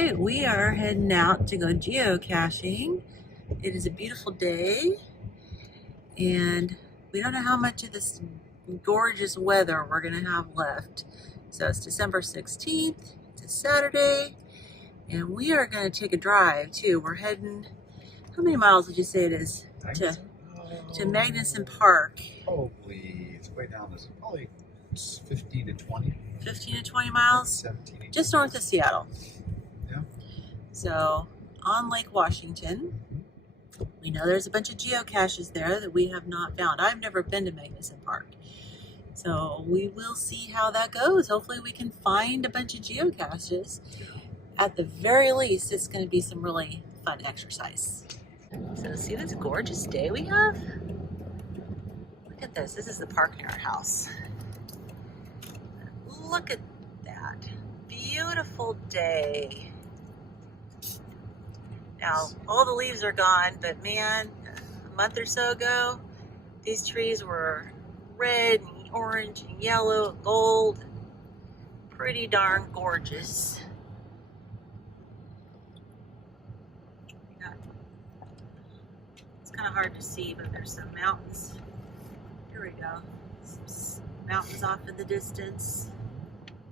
right, we are heading out to go geocaching. It is a beautiful day, and we don't know how much of this gorgeous weather we're going to have left. So it's December 16th, it's a Saturday, and we are going to take a drive too. We're heading, how many miles would you say it is? To Magnuson Park. Probably, it's way down this, probably 15 to 20. 15 to 20 miles? 17. Just north of Seattle. Yeah. So, on Lake Washington, we know there's a bunch of geocaches there that we have not found. I've never been to Magnuson Park. So, we will see how that goes. Hopefully we can find a bunch of geocaches. At the very least, it's going to be some really fun exercise. So, see this gorgeous day we have? Look at this. This is the park near our house. Look at that. Beautiful day. Now, all the leaves are gone, but man, a month or so ago, these trees were red and orange and yellow and gold. Pretty darn gorgeous. Yeah. It's kind of hard to see, but there's some mountains. Here we go. Some mountains off in the distance.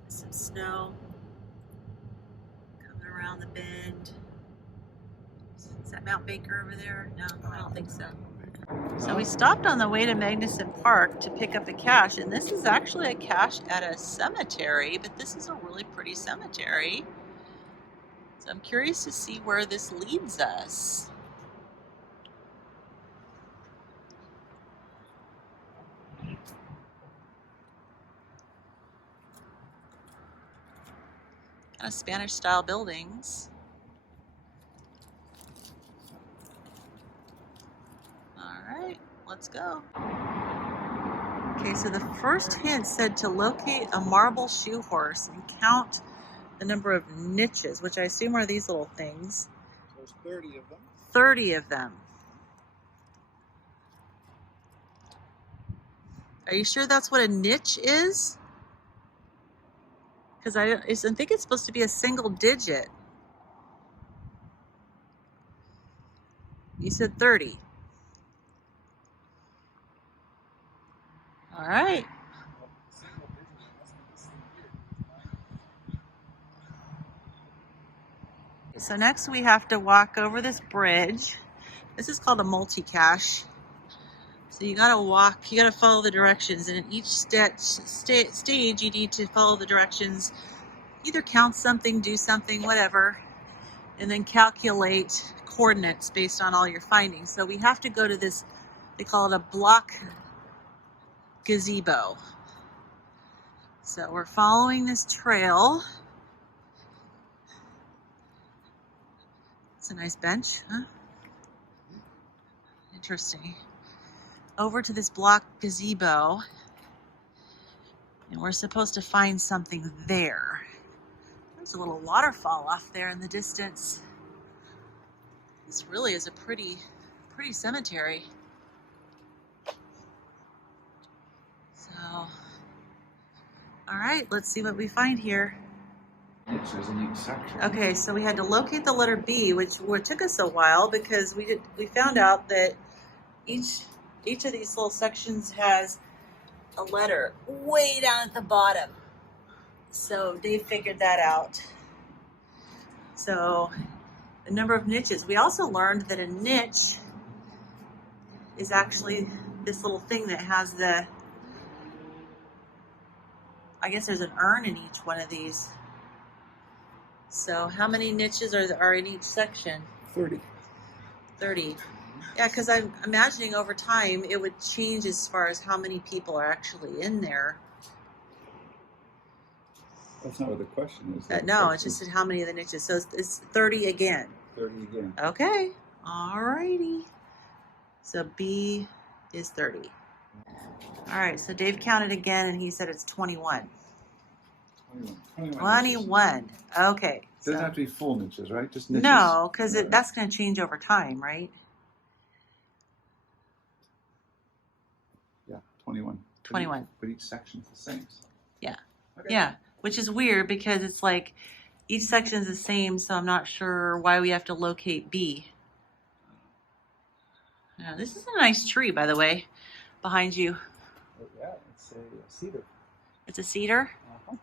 Some snow coming around the bend. Is that Mount Baker over there? No, I don't think so. So we stopped on the way to Magnuson Park to pick up a cache, and this is actually a cache at a cemetery, but this is a really pretty cemetery. So I'm curious to see where this leads us. Kind of Spanish style buildings. Alright, let's go. Okay, so the first hint said to locate a marble shoe horse and count the number of niches, which I assume are these little things. There's 30 of them. 30 of them. Are you sure that's what a niche is? Because I think it's supposed to be a single digit. You said 30. All right. So next we have to walk over this bridge. This is called a multi-cache. So you gotta walk, you gotta follow the directions, and in each stage you need to follow the directions, either count something, do something, whatever, and then calculate coordinates based on all your findings. So we have to go to this, they call it a block gazebo. So we're following this trail. It's a nice bench, huh? Interesting. Over to this block gazebo, and we're supposed to find something there. There's a little waterfall off there in the distance. This really is a pretty cemetery. So, all right, let's see what we find here. Okay, so we had to locate the letter B, which took us a while because we found out that each of these little sections has a letter way down at the bottom. So Dave figured that out. So the number of niches. We also learned that a niche is actually this little thing that has I guess there's an urn in each one of these. So how many niches are in each section? 30. 30. Yeah, because I'm imagining over time it would change as far as how many people are actually in there. That's not what the question is. No, it's just how many of the niches. So it's 30 again. 30 again. Okay. All righty. So B is 30. All right, so Dave counted again and he said it's 21. 21. Okay. Doesn't have to be full niches, right? Just niches. No, because that's going to change over time, right? Yeah, 21. 21. But each section's the same. So. Yeah. Okay. Yeah, which is weird because it's like Each section is the same, so I'm not sure why we have to locate B. This is a nice tree, by the way, behind you. Oh, yeah, it's a cedar. It's a cedar? Uh-huh.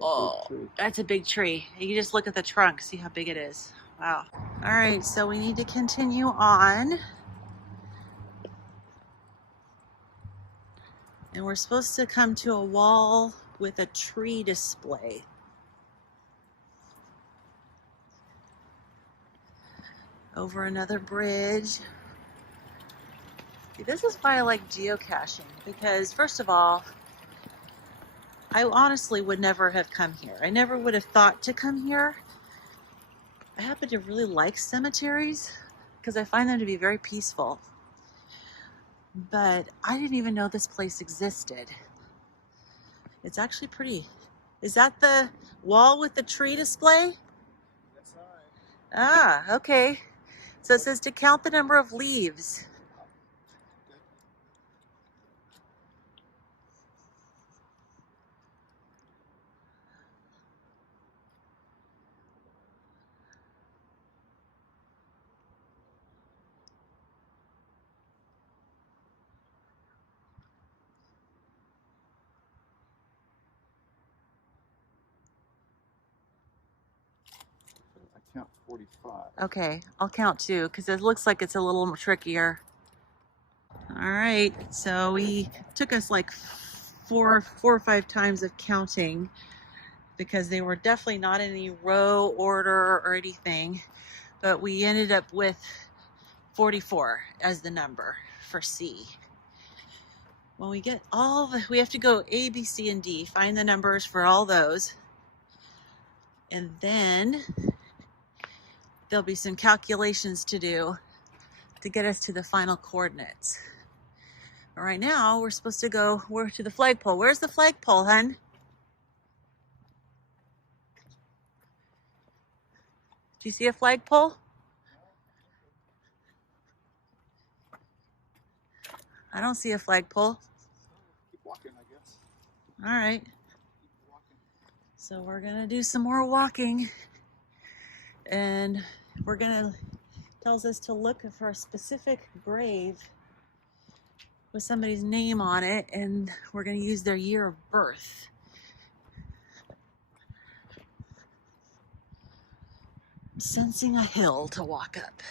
Oh, that's a big tree. You can just look at the trunk, see how big it is. Wow. All right, so we need to continue on. And we're supposed to come to a wall with a tree display. Over another bridge. See, this is why I like geocaching, because first of all, I honestly would never have come here. I never would have thought to come here. I happen to really like cemeteries because I find them to be very peaceful. But I didn't even know this place existed. It's actually pretty. Is that the wall with the tree display? That's right. Ah, okay. So it says to count the number of leaves. I count 45. Okay, I'll count too, because it looks like it's a little trickier. All right, so we took us like four or five times of counting because they were definitely not in any row order or anything, but we ended up with 44 as the number for C. When we get we have to go A, B, C, and D, find the numbers for all those, and then there'll be some calculations to do to get us to the final coordinates. But right now, we're supposed to go to the flagpole. Where's the flagpole, hun? Do you see a flagpole? I don't see a flagpole. Keep walking, I guess. All right. Keep walking. So we're gonna do some more walking, and tells us to look for a specific grave with somebody's name on it, and we're gonna use their year of birth. I'm sensing a hill to walk up.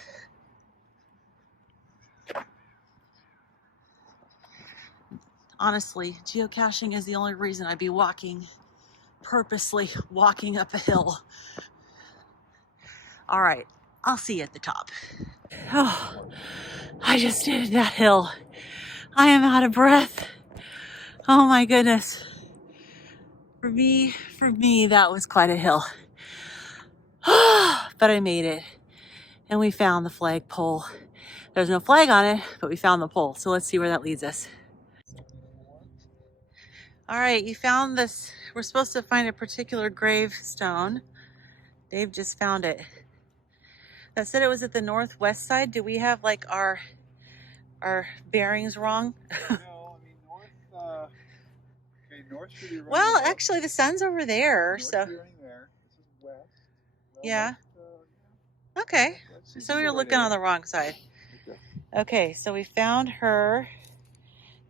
Honestly, geocaching is the only reason I'd be purposely walking up a hill. All right, I'll see you at the top. Oh, I just did that hill. I am out of breath. Oh my goodness. For me, that was quite a hill. But I made it, and we found the flagpole. There's no flag on it, but we found the pole. So let's see where that leads us. All right, you found this. We're supposed to find a particular gravestone. Dave just found it. That said it was at the northwest side. Do we have like our bearings wrong? No, I mean north. Okay, north should be running. Well, actually, the sun's over there, north so. Should be running there. This is west. Well, Yeah. West, okay. So we were looking on the wrong side. Okay, so we found her,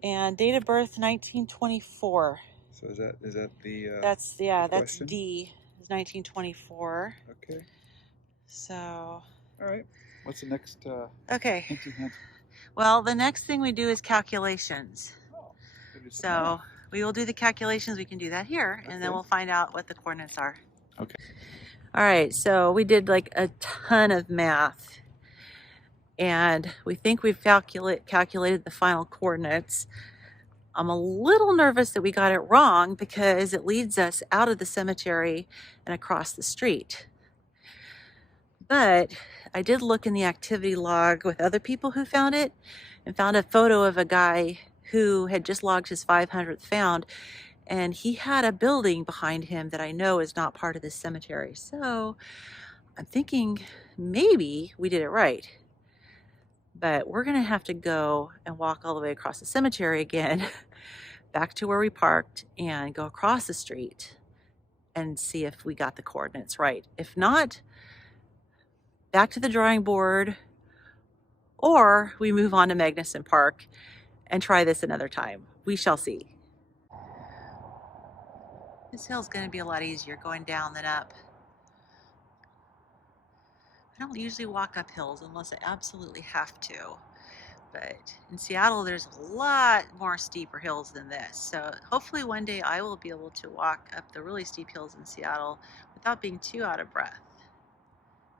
and date of birth 1924. So is that the? That's that's D. Is 1924. Okay. So. All right. What's the next? Okay. Hint? Well, the next thing we do is calculations. Oh, so we will do the calculations. We can do that here, and then we'll find out what the coordinates are. Okay. All right, so we did like a ton of math, and we think we've calculated the final coordinates. I'm a little nervous that we got it wrong because it leads us out of the cemetery and across the street. But I did look in the activity log with other people who found it and found a photo of a guy who had just logged his 500th found, and he had a building behind him that I know is not part of this cemetery. So I'm thinking maybe we did it right. But we're gonna have to go and walk all the way across the cemetery again, back to where we parked, and go across the street and see if we got the coordinates right. If not, back to the drawing board, or we move on to Magnuson Park and try this another time. We shall see. This hill's going to be a lot easier going down than up. I don't usually walk up hills unless I absolutely have to. But in Seattle, there's a lot more steeper hills than this. So hopefully one day I will be able to walk up the really steep hills in Seattle without being too out of breath.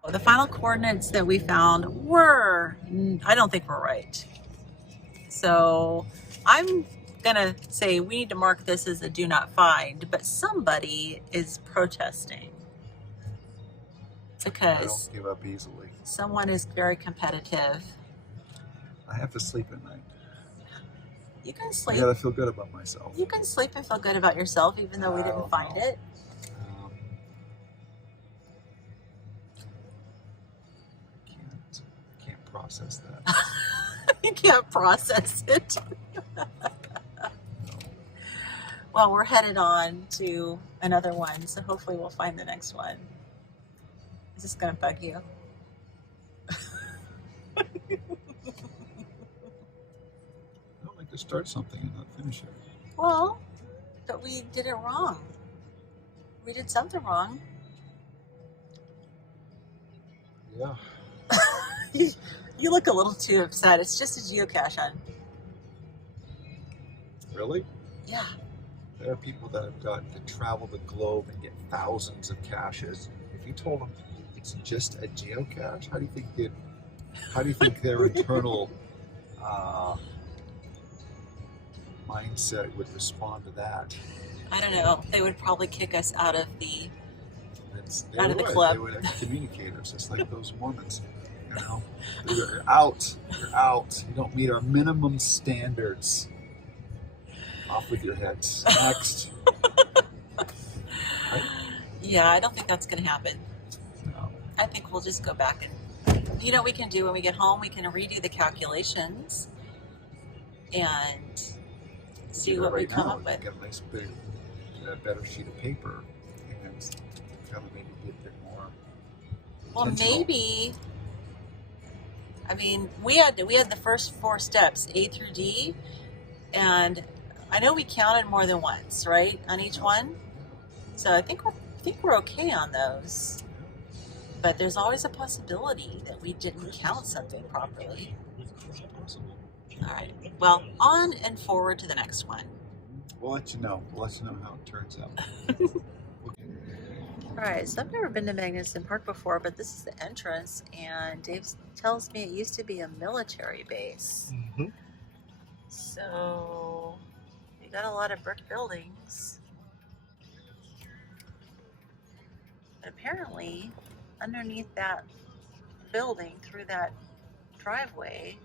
The final coordinates that we found were, I don't think were right. So I'm gonna say we need to mark this as a do not find, but somebody is protesting because I don't give up easily. Someone is very competitive. I have to sleep at night. You can sleep. I gotta feel good about myself. You can sleep and feel good about yourself, even though we didn't find it. Can't process that. You can't process it. Well, we're headed on to another one, so hopefully we'll find the next one. Is this gonna bug you? I don't like to start something and not finish it. Well, but we did it wrong. We did something wrong. Yeah. You look a little too upset. It's just a geocache hunt. Really? Yeah. There are people that have got to travel the globe and get thousands of caches. If you told them it's just a geocache, how do you think their internal mindset would respond to that? I don't know. They would probably kick us out of the They club. would excommunicate us, just like those Mormons. You know, you're out. You're out. You don't meet our minimum standards. Off with your heads. Next. Right? Yeah, I don't think that's going to happen. No. I think we'll just go back and, you know what we can do when we get home? We can redo the calculations and see what we come up with. Get a nice big, better sheet of paper and kind of maybe get a bit more. Well, intentional. maybe. I mean, we had the first 4 steps, A through D, and I know we counted more than once, right, on each one. So I think we're okay on those. But there's always a possibility that we didn't count something properly. All right. Well, on and forward to the next one. We'll let you know. We'll let you know how it turns out. All right, so I've never been to Magnuson Park before, but this is the entrance, and Dave tells me it used to be a military base. Mm-hmm. So you got a lot of brick buildings. But apparently, underneath that building, through that driveway,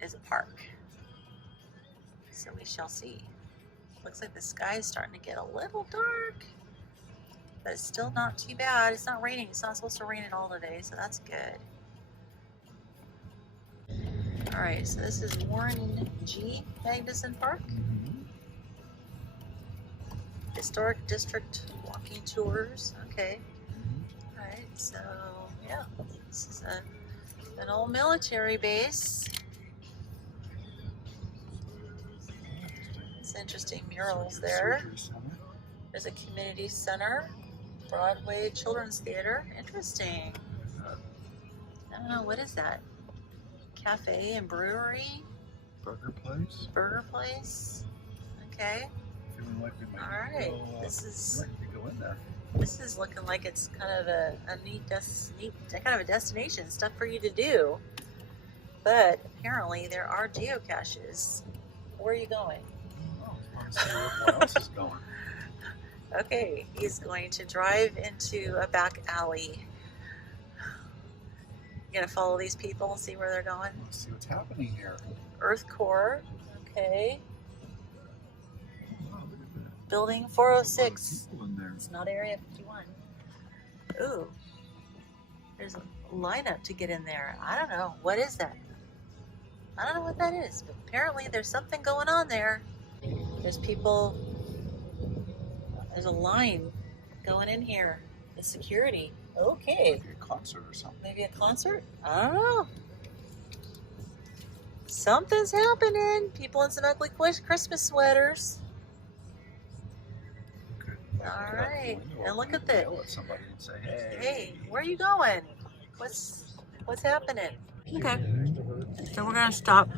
is a park. So we shall see. Looks like the sky is starting to get a little dark. But it's still not too bad. It's not raining. It's not supposed to rain at all today, so that's good. All right, so this is Warren G. Magnuson Park. Mm-hmm. Historic District walking tours. Okay. Mm-hmm. All right, so yeah, this is an old military base. It's interesting murals there. There's a community center. Broadway Children's Theater. Interesting. I don't know, what is that? Cafe and brewery? Burger place. Burger place? Okay. Feeling like we might Alright. go, This is go in there. This is looking like it's kind of a neat kind of a destination, stuff for you to do. But apparently there are geocaches. Where are you going? Oh, let's see what else is going. Okay, he's going to drive into a back alley. You gonna follow these people and see where they're going? Let's see what's happening here. Earth core, okay. Oh, look at that. Building There's 406. a lot of people in there. It's not Area 51. Ooh, there's a lineup to get in there. I don't know. What is that? I don't know what that is, but apparently there's something going on there. There's people, there's a line going in here? The security. Okay. Maybe a concert or something. Maybe a concert? I don't know. Something's happening. People in some ugly Christmas sweaters. All right. And look at this. Yell at somebody and say, hey. Hey, where are you going? What's happening? Okay. So we're gonna stop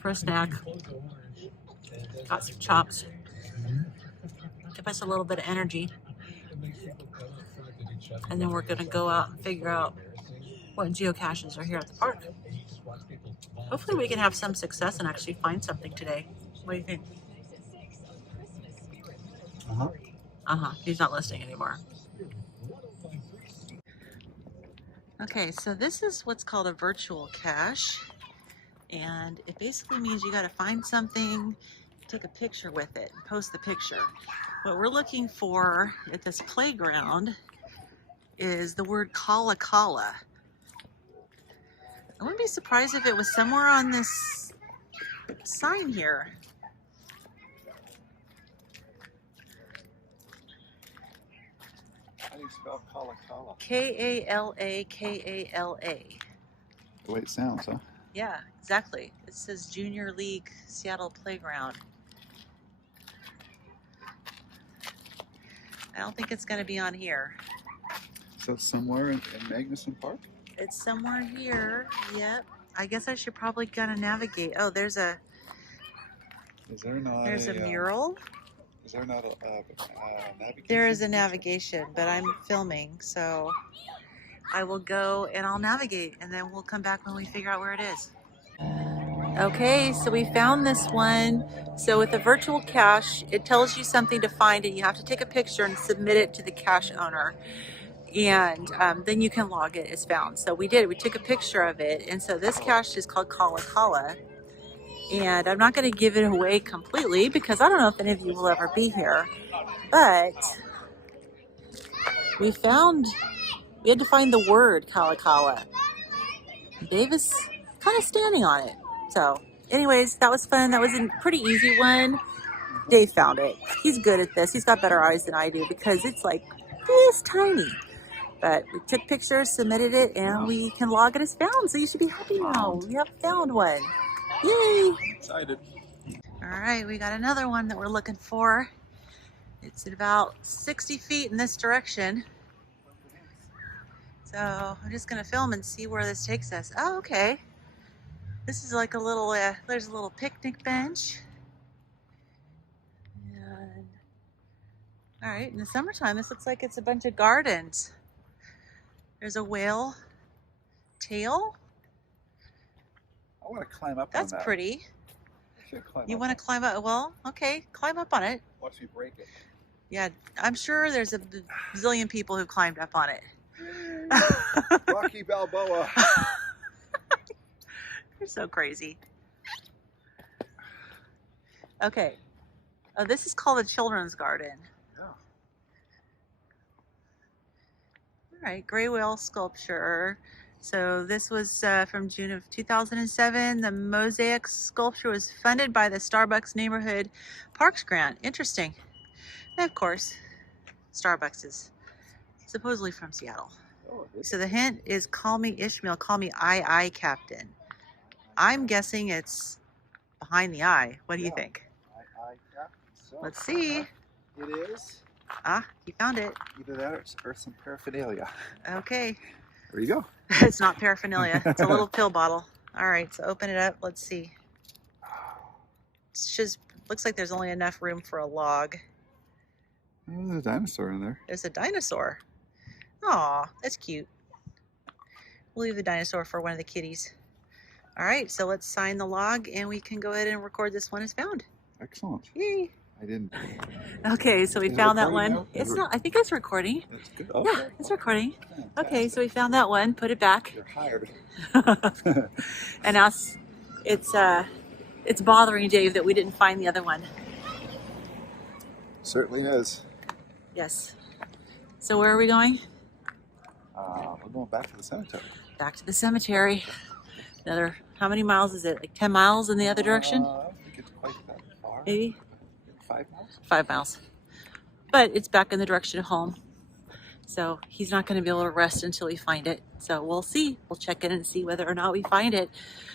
for a snack. Got some chops. Give us a little bit of energy. And then we're gonna go out and figure out what geocaches are here at the park. Hopefully we can have some success and actually find something today. What do you think? He's not listening anymore. Okay, so this is what's called a virtual cache. And it basically means you gotta find something, take a picture with it, and post the picture. What we're looking for at this playground is the word kala kala. I wouldn't be surprised if it was somewhere on this sign here. How do you spell kala kala? K-A-L-A-K-A-L-A. The way it sounds, huh? Yeah, exactly. It says Junior League Seattle Playground. I don't think it's going to be on here. So somewhere in Magnuson Park? It's somewhere here. Yep. I guess I should probably kind of navigate. Oh, there's a. Is there not There's a mural. Is there not a navigation? There is a navigation, but I'm filming, so I will go and I'll navigate, and then we'll come back when we figure out where it is. Okay, so we found this one. So with a virtual cache, it tells you something to find, and you have to take a picture and submit it to the cache owner. And then you can log it as found. So we did. We took a picture of it, and so this cache is called Kala Kala. And I'm not going to give it away completely because I don't know if any of you will ever be here. But we had to find the word Kala Kala. Dave is kind of standing on it. So anyways, that was fun. That was a pretty easy one. Dave found it. He's good at this. He's got better eyes than I do because it's like this tiny. But we took pictures, submitted it, and we can log it as found. So you should be happy now. We have found one. Yay! Excited. All right, we got another one that we're looking for. It's at about 60 feet in this direction. So I'm just gonna film and see where this takes us. Oh, okay. This is like a little, there's a little picnic bench. And, all right, in the summertime, this looks like it's a bunch of gardens. There's a whale tail. I want to climb up That's on that. pretty. You up want to climb up? Well, okay, climb up on it. Watch me break it. Yeah, I'm sure there's a zillion people who climbed up on it. Rocky Balboa. You're so crazy. Okay. Oh, this is called the Children's Garden. Yeah. All right, gray whale sculpture. So this was from June of 2007. The mosaic sculpture was funded by the Starbucks Neighborhood Parks Grant. Interesting. And of course, Starbucks is supposedly from Seattle. Oh, So the hint is call me Ishmael, call me I Captain. I'm guessing it's behind the eye. What do you think? So, Let's see. It is. Ah, you found it. Either that or some paraphernalia. Okay. There you go. It's not paraphernalia. It's a little pill bottle. All right, so open it up. Let's see. It's just looks like there's only enough room for a log. There's a dinosaur in there. There's a dinosaur. Aw, that's cute. We'll leave the dinosaur for one of the kitties. All right, so let's sign the log and we can go ahead and record this one as found. Excellent. Yay. I didn't. Okay, so we Is it found that recording one. now? It's not, I think it's recording. That's good. Yeah, Okay. it's recording. Fantastic. Okay, so we found that one, put it back. You're hired. And now it's bothering Dave that we didn't find the other one. Certainly is. Yes. So where are we going? We're going back to the cemetery. Back to the cemetery. Another, how many miles is it? Like 10 miles in the other direction? I don't think it's quite that far. Maybe? 5 miles? 5 miles. But it's back in the direction of home. So he's not going to be able to rest until we find it. So we'll see. We'll check in and see whether or not we find it.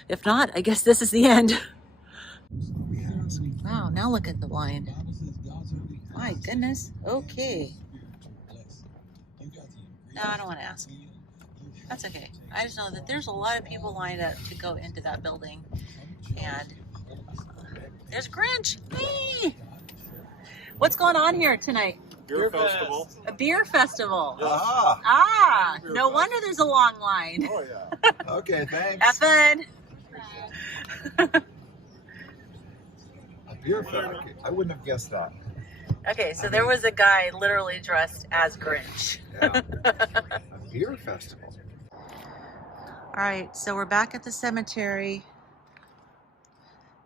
If not, I guess this is the end. Wow, now look at the line. My goodness. Okay. No, I don't want to ask. That's okay. I just know that there's a lot of people lined up to go into that building. And there's Grinch. Hey! What's going on here tonight? Beer festival. A beer festival. Yes. Ah, Beer no fest. wonder there's a long line. Oh yeah. Okay, thanks. Have fun. A beer fest. I wouldn't have guessed that. Okay, so there was a guy literally dressed as Grinch. Yeah. A beer festival. All right, so we're back at the cemetery.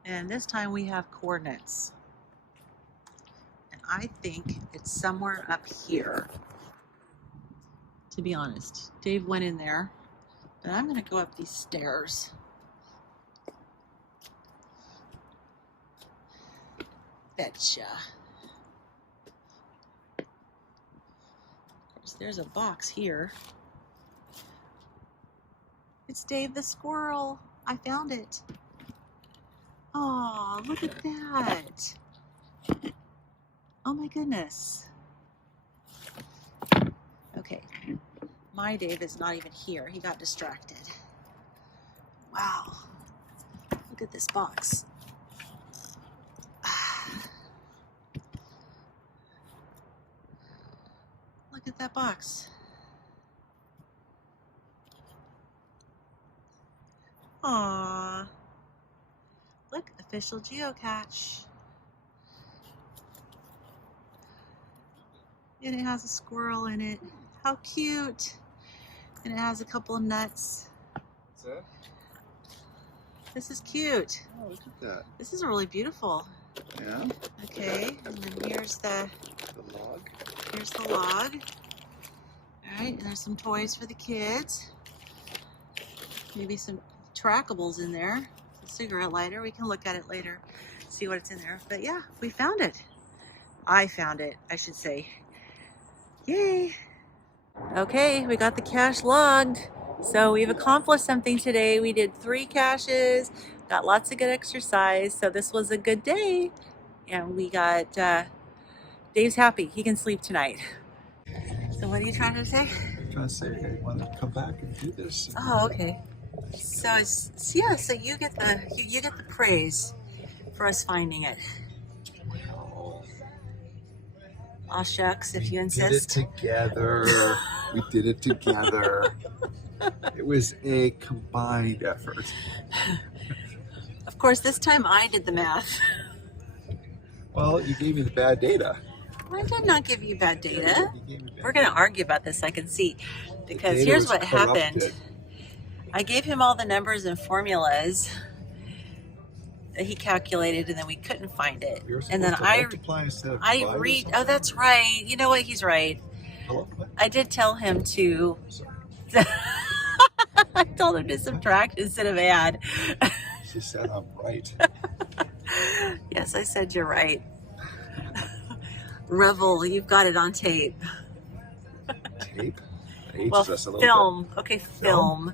And this time we have coordinates. And I think it's somewhere up here. To be honest, Dave went in there, but I'm going to go up these stairs. Betcha. Of course, there's a box here. It's Dave the squirrel. I found it. Oh, look at that. Oh my goodness. Okay. My Dave is not even here. He got distracted. Wow. Look at this box. Look at that box. Aww. Look, official geocache. And it has a squirrel in it. How cute. And it has a couple of nuts. What's that? This is cute. Oh, look at that. This is really beautiful. Yeah. Okay, and then here's the log. Here's the log. All right, and there's some toys for the kids. Maybe some trackables in there. A cigarette lighter. We can look at it later, see what it's in there. But yeah, we found it. I found it, I should say. Yay! Okay, we got the cache logged. So we've accomplished something today. We did 3 caches, got lots of good exercise. So this was a good day. And we got, Dave's happy. He can sleep tonight. So what are you trying to say? I'm trying to say, I want to come back and do this. Oh, okay. So yeah, so you get the praise for us finding it. Aw shucks, if you insist. We did it together. We did it together. It was a combined effort. Of course, this time I did the math. Well, you gave me the bad data. I did not give you bad data. You gave me bad We're going to argue about this, I can see. Because data here's was what happened. corrupted. I gave him all the numbers and formulas that he calculated, and then we couldn't find it. You're And then supposed to multiply instead of divide or read. something? Oh, that's right. You know what? He's right. Hello? What? I did tell him to. Sorry. I told him to subtract instead of add. She said I'm right. Yes, I said you're right. Revel, you've got it on tape. Tape? That ages Well, us a little film. Okay, film.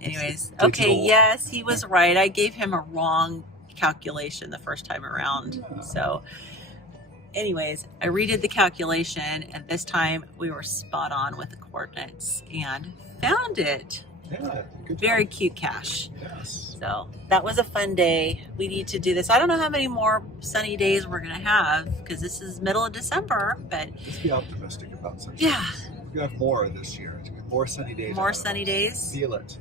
Anyways, okay, Digital. yes, he was right. I gave him a wrong calculation the first time around. So, anyways, I redid the calculation, and this time we were spot on with the coordinates and found it. bit. Yeah, good Very job. cute cache. Yes. So that was a fun day. We need to do this. I don't know how many more sunny days we're going to have because this is middle of December, but Just be optimistic about sunshine. yeah, We have more this year. More sunny days. more ahead of sunny us. days. Feel it.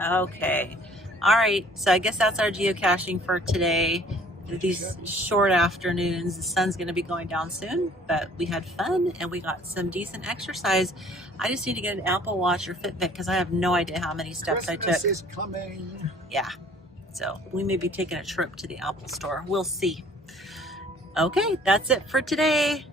Okay. All right. So I guess that's our geocaching for today. These short afternoons, the sun's going to be going down soon, but we had fun and we got some decent exercise. I just need to get an Apple Watch or Fitbit because I have no idea how many steps I Christmas took. is coming. Yeah. So we may be taking a trip to the Apple store. We'll see. Okay, that's it for today.